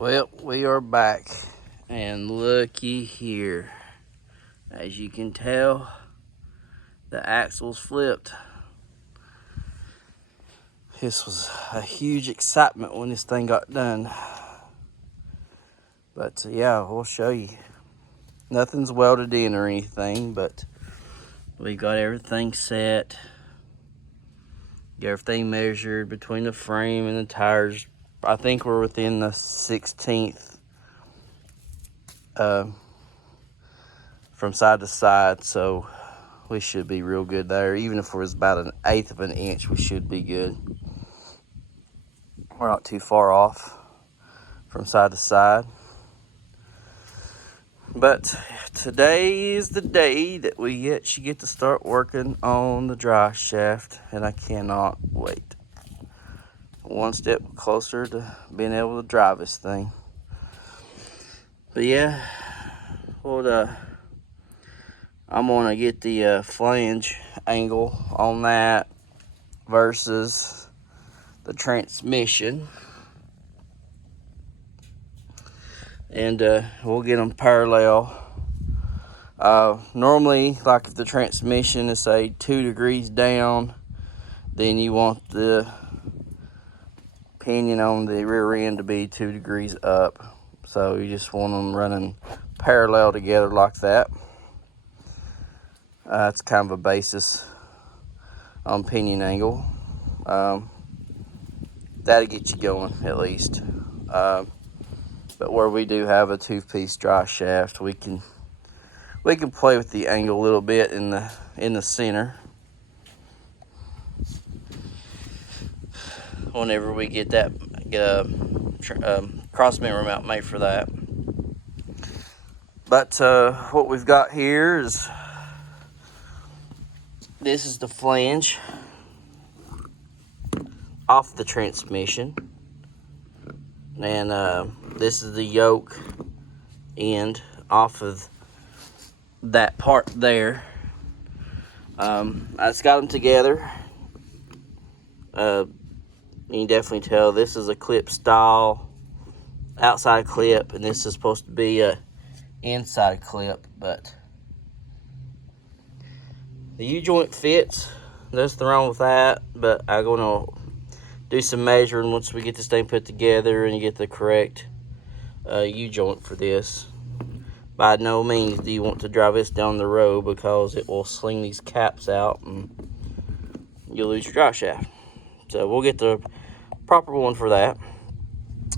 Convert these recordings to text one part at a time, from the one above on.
Well, we are back, and looky here. As you can tell, the axle's flipped. This was a huge excitement when this thing got done. But yeah, we'll show you. Nothing's welded in or anything, but we got everything set. Got everything measured between the frame and the tires. I think we're within the 16th from side to side, so we should be real good there. Even if it was about 1/8 of an inch, we should be good. We're not too far off from side to side. But today is the day that we actually get to start working on the drive shaft, and I cannot wait. One step closer to being able to drive this thing. But yeah, I'm gonna get the flange angle on that versus the transmission, and we'll get them parallel. Normally, like if the transmission is say 2 degrees down, then you want the pinion on the rear end to be 2 degrees up. So you just want them running parallel together like that. That's kind of a basis on pinion angle. That'll get you going at least. But where we do have a 2-piece drive shaft, we can play with the angle a little bit in the center. Whenever we get a cross member mount made for that. But what we've got here is, this is the flange off the transmission, and this is the yoke end off of that part there. I just got them together. You can definitely tell this is a clip style outside clip, and this is supposed to be a inside clip, but the U-joint fits. There's nothing wrong with that, but I'm gonna do some measuring once we get this thing put together and you get the correct U-joint for this. By no means do you want to drive this down the road, because it will sling these caps out and you'll lose your drive shaft. So we'll get the proper one for that.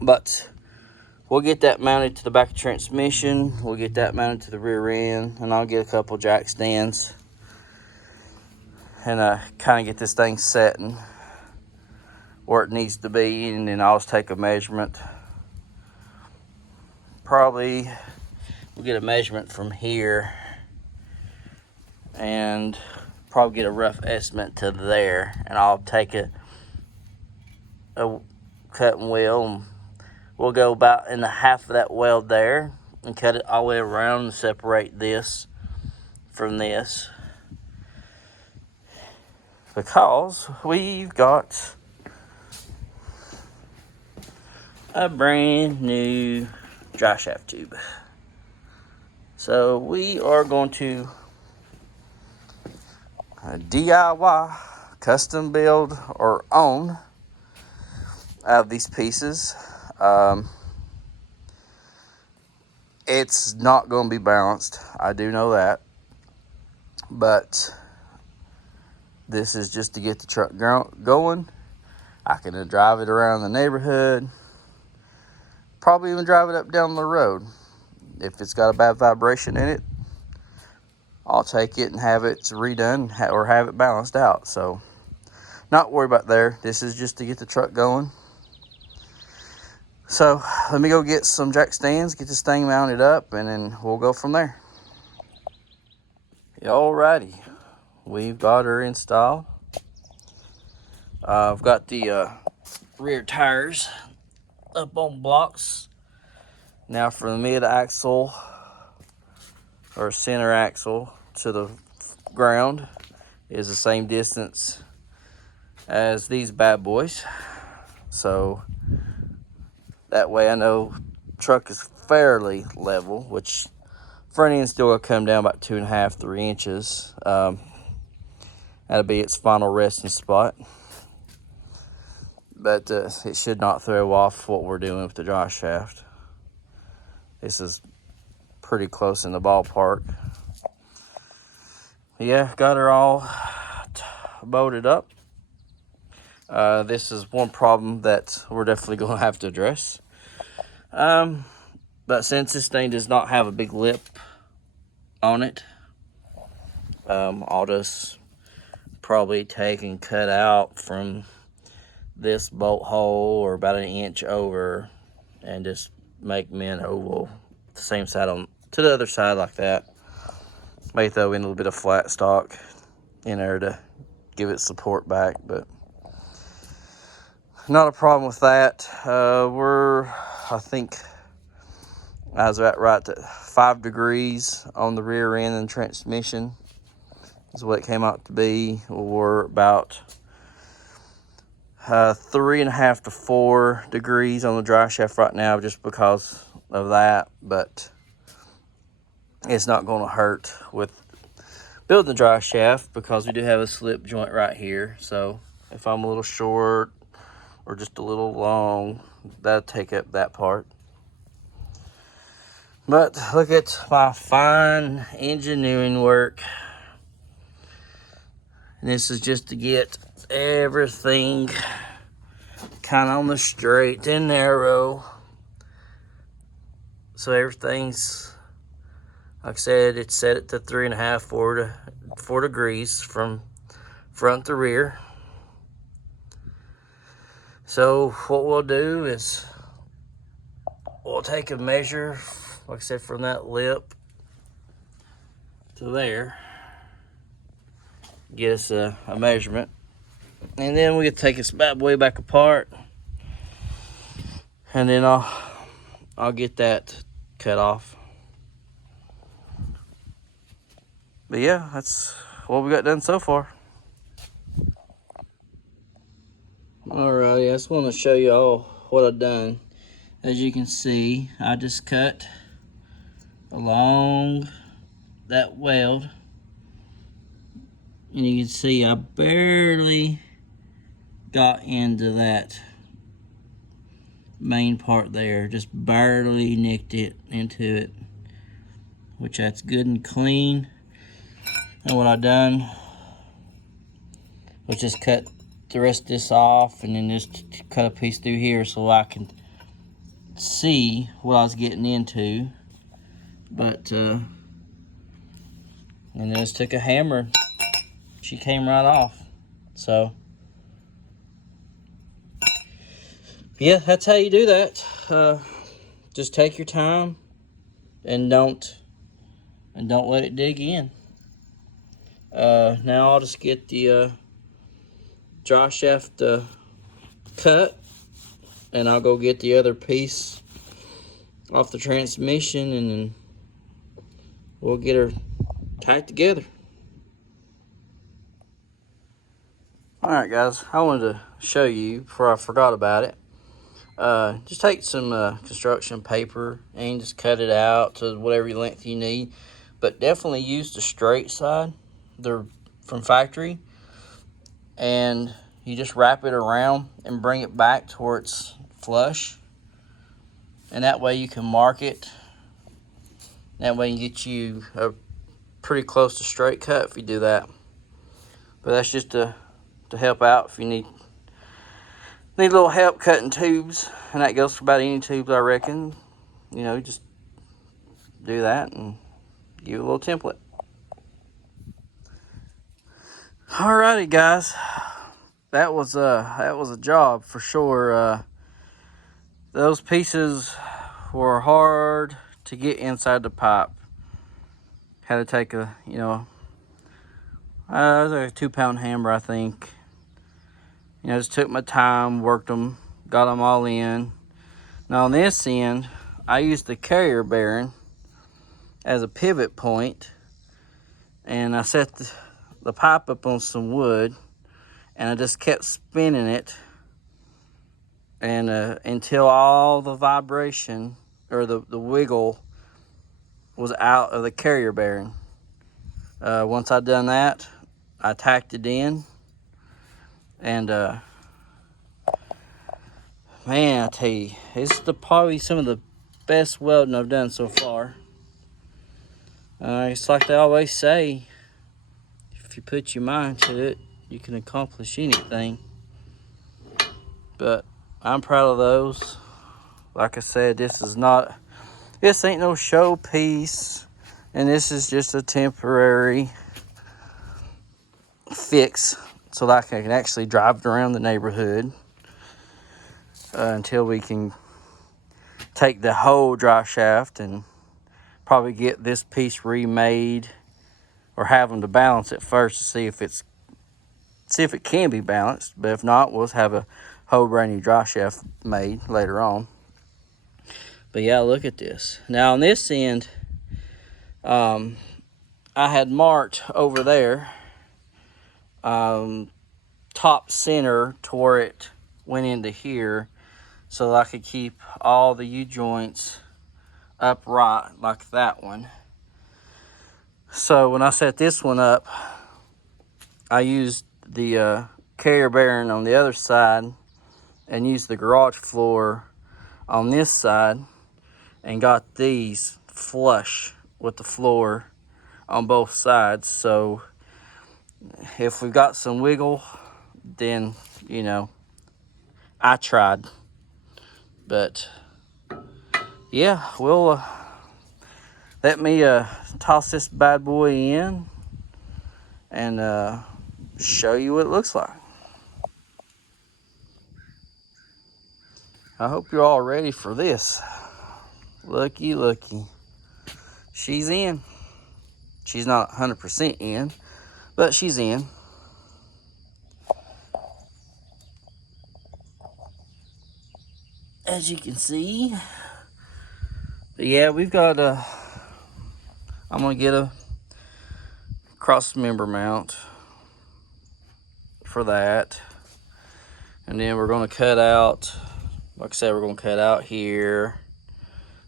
But we'll get that mounted to the back of the transmission. We'll get that mounted to the rear end, and I'll get a couple jack stands and kind of get this thing setting where it needs to be, and then I'll just take a measurement. Probably we'll get a measurement from here and probably get a rough estimate to there, and I'll take a cutting wheel, and we'll go about in the half of that weld there and cut it all the way around and separate this from this, because we've got a brand new drive shaft tube. So we are going to DIY, custom build, or own out of these pieces. It's not going to be balanced, I do know that, but this is just to get the truck going. I can drive it around the neighborhood, probably even drive it up down the road. If it's got a bad vibration in it, I'll take it and have it redone or have it balanced out. So not worry about there. This is just to get the truck going. So let me go get some jack stands, get this thing mounted up, and then we'll go from there. Alrighty, we've got her installed. I've got the rear tires up on blocks. Now from the mid axle or center axle to the ground is the same distance as these bad boys. So That way I know truck is fairly level, which front end's still gonna come down about 2.5, 3 inches. That'll be its final resting spot. But it should not throw off what we're doing with the drive shaft. This is pretty close in the ballpark. Yeah, got her all bolted up. This is one problem that we're definitely gonna have to address. But since this thing does not have a big lip on it, I'll just probably take and cut out from this bolt hole or about 1 inch over and just make me an oval the same side on to the other side like that. May throw in a little bit of flat stock in there to give it support back, but not a problem with that. I think I was right at 5 degrees on the rear end and transmission is what it came out to be. We're about 3.5 to 4 degrees on the drive shaft right now just because of that, but it's not going to hurt with building the drive shaft because we do have a slip joint right here. So if I'm a little short or just a little long, that'll take up that part. But look at my fine engineering work. And this is just to get everything kind of on the straight and narrow. So everything's, like I said, it's set it to 3.5, 4 degrees from front to rear. So what we'll do is we'll take a measure, like I said, from that lip to there. Get us a measurement. And then we can take this bad boy back apart. And then I'll get that cut off. But yeah, that's what we got done so far. Alrighty, I just want to show you all what I've done. As you can see, I just cut along that weld. And you can see I barely got into that main part there. Just barely nicked it into it. Which that's good and clean. And what I done was just cut the rest of this off and then just cut a piece through here so I can see what I was getting into. But and then just took a hammer, she came right off. So yeah, that's how you do that. Just take your time and don't let it dig in. Now I'll just get the drive shaft cut, and I'll go get the other piece off the transmission, and then we'll get her tied together. Alright guys, I wanted to show you before I forgot about it. Just take some construction paper and just cut it out to whatever length you need, but definitely use the straight side. They're from factory, and you just wrap it around and bring it back to where it's flush, and that way you can mark it. That way you get you a pretty close to straight cut if you do that. But that's just to help out if you need a little help cutting tubes, and that goes for about any tubes, I reckon. You know, just do that and give it a little template. Alrighty guys, that was a job for sure. Those pieces were hard to get inside the pipe. Had to take a, it was like a 2-pound hammer, I think. Just took my time, worked them, got them all in. Now on this end, I used the carrier bearing as a pivot point, and I set the pipe up on some wood, and I just kept spinning it and until all the vibration or the wiggle was out of the carrier bearing. Once I done that, I tacked it in, and man, I tell you, it's probably some of the best welding I've done so far. It's like they always say, if you put your mind to it, you can accomplish anything. But I'm proud of those. Like I said, this ain't no showpiece, and this is just a temporary fix so that I can actually drive it around the neighborhood until we can take the whole drive shaft and probably get this piece remade, or have them to balance it first to see if it can be balanced. But if not, we'll have a whole brand new drive shaft made later on. But yeah, look at this. Now on this end, I had marked over there top center to where it went into here, so that I could keep all the U-joints upright like that one. So when I set this one up, I used the carrier bearing on the other side and used the garage floor on this side, and got these flush with the floor on both sides. So if we've got some wiggle, then, you know, I tried. But yeah, we'll let me toss this bad boy in and show you what it looks like. I hope you're all ready for this. Looky, looky. She's in. She's not 100% in, but she's in. As you can see. But yeah, we've got I'm gonna get a cross member mount for that. And then we're gonna cut out, like I said, we're gonna cut out here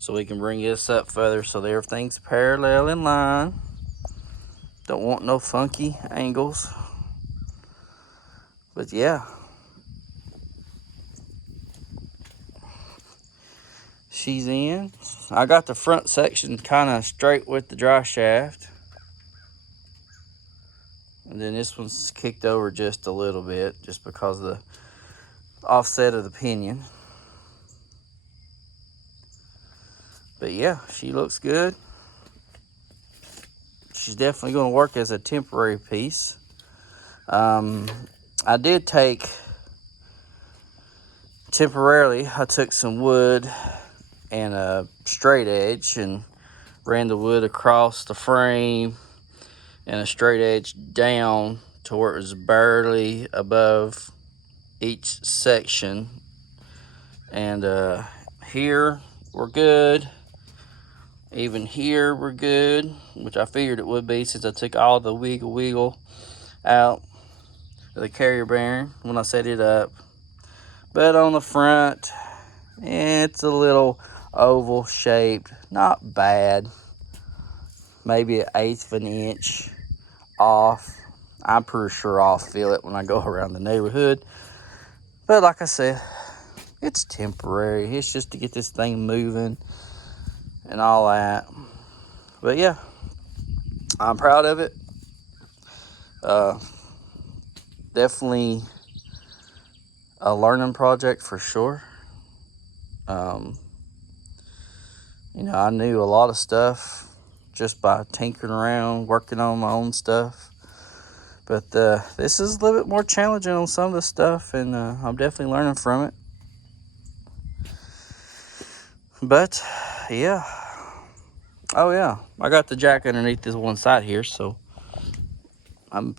so we can bring this up further so that everything's parallel in line. Don't want no funky angles. But yeah, she's in. I got the front section kind of straight with the drive shaft, and then this one's kicked over just a little bit just because of the offset of the pinion. But yeah, she looks good. She's definitely going to work as a temporary piece. I did take, temporarily, I took some wood and a straight edge and ran the wood across the frame and a straight edge down to where it was barely above each section. And here we're good. Even here we're good, which I figured it would be since I took all the wiggle out of the carrier bearing when I set it up. But on the front, it's a little oval shaped, not bad. Maybe 1/8 of an inch off. I'm pretty sure I'll feel it when I go around the neighborhood. But like I said, it's temporary. It's just to get this thing moving and all that. But yeah, I'm proud of it. Definitely a learning project for sure. You know, I knew a lot of stuff just by tinkering around, working on my own stuff. But this is a little bit more challenging on some of the stuff, and I'm definitely learning from it. But yeah. Oh yeah, I got the jack underneath this one side here, so I'm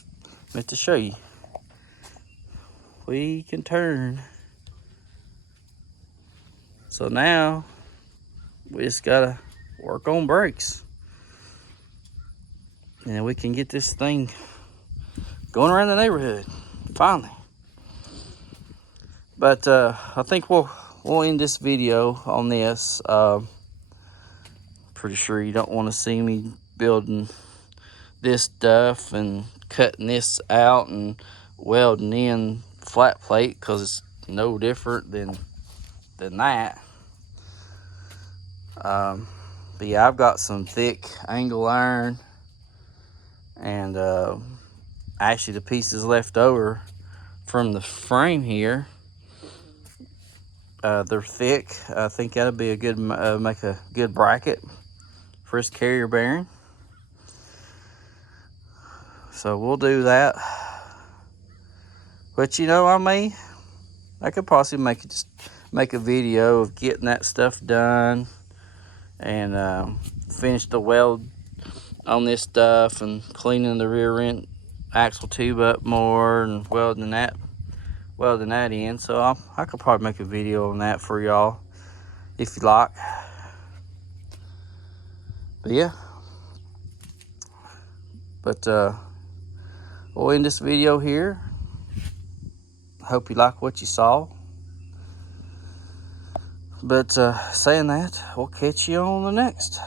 meant to show you. We can turn. So now we just gotta work on brakes, and we can get this thing going around the neighborhood finally. But I think we'll end this video on this. Pretty sure you don't want to see me building this stuff and cutting this out and welding in flat plate, because it's no different than that. But yeah, I've got some thick angle iron, and actually the pieces left over from the frame here, they're thick. I think that'll be a good make a good bracket for his carrier bearing. So we'll do that. But you know, I could possibly make a video of getting that stuff done and finish the weld on this stuff and cleaning the rear end axle tube up more and welding that in. So I could probably make a video on that for y'all if you like. But yeah, we'll end this video here. Hope you like what you saw. But saying that, we'll catch you on the next.